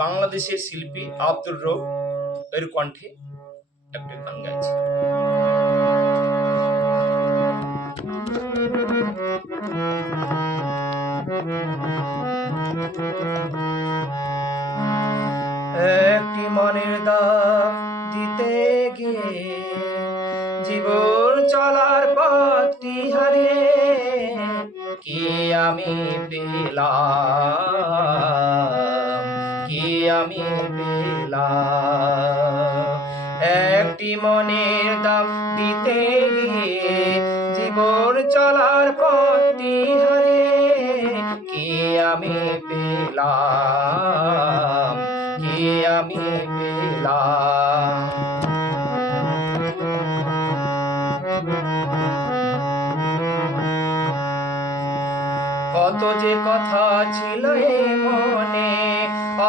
বাংলাদেশের শিল্পী আব্দুর রউফ এর কণ্ঠে একটা গান গাইছি। একটি মনের দাম দিতে গিয়ে জীবন চলার পথটি হারিয়ে কি আমি পেলাম, কি আমি পেলাম। একটি মনের দাম দিতে গিয়ে জীবন চলার পথটি হারিয়ে কি আমি পেলাম, কি আমি পেলাম। কত যে কথা ছিল এ মনে,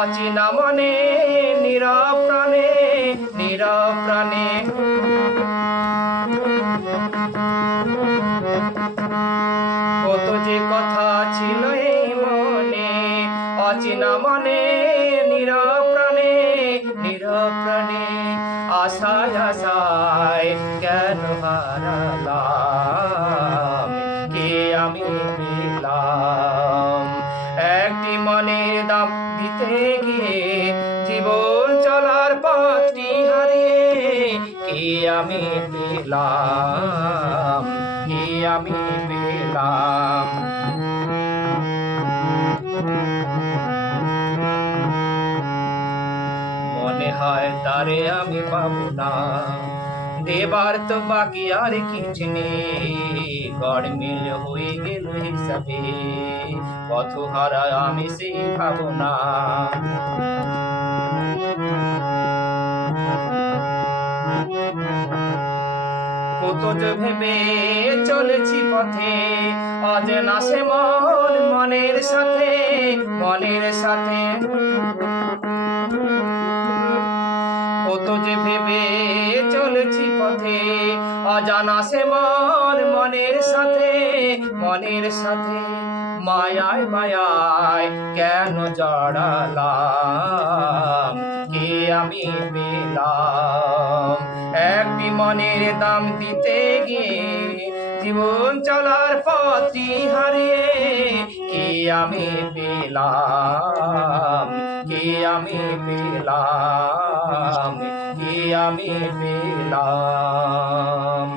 অচেনা মনে, নীরব প্রাণে, নীরব প্রাণে। কত যে কথা ছিল এ মনে, অচেনা মনে, নীরব প্রাণে, নীরব প্রাণে। আশায় আশায় কেন হারালাম, কে আমি পেলাম। একটি মনের দাম দিতে গিয়ে জীবন চলার পথটি হারিয়ে কি আমি পেলাম, কি আমি পেলাম। মনে হয় তারে আমি পাবো না, দেবার তো বাকি আর কিছু নেই। গড় মিল হয়ে গেল হিসাবে, পথ হারা আমি সেই ভাবনা। কত যে ভেবে চলেছি পথে, অজানা সে মন মনের সাথে, মনের সাথে। কত যে ভেবে চলেছি পথে, অজানা সে মন মনের সাথে, মনের সাথে। মায়ায় মায়ায় কেন জড়ালাম, কে আমি পেলাম। একটি মনের দাম দিতে গিয়ে জীবন চলার পথটি হারিয়ে কি আমি পেলাম, কি আমি পেলাম, কি আমি পেলাম।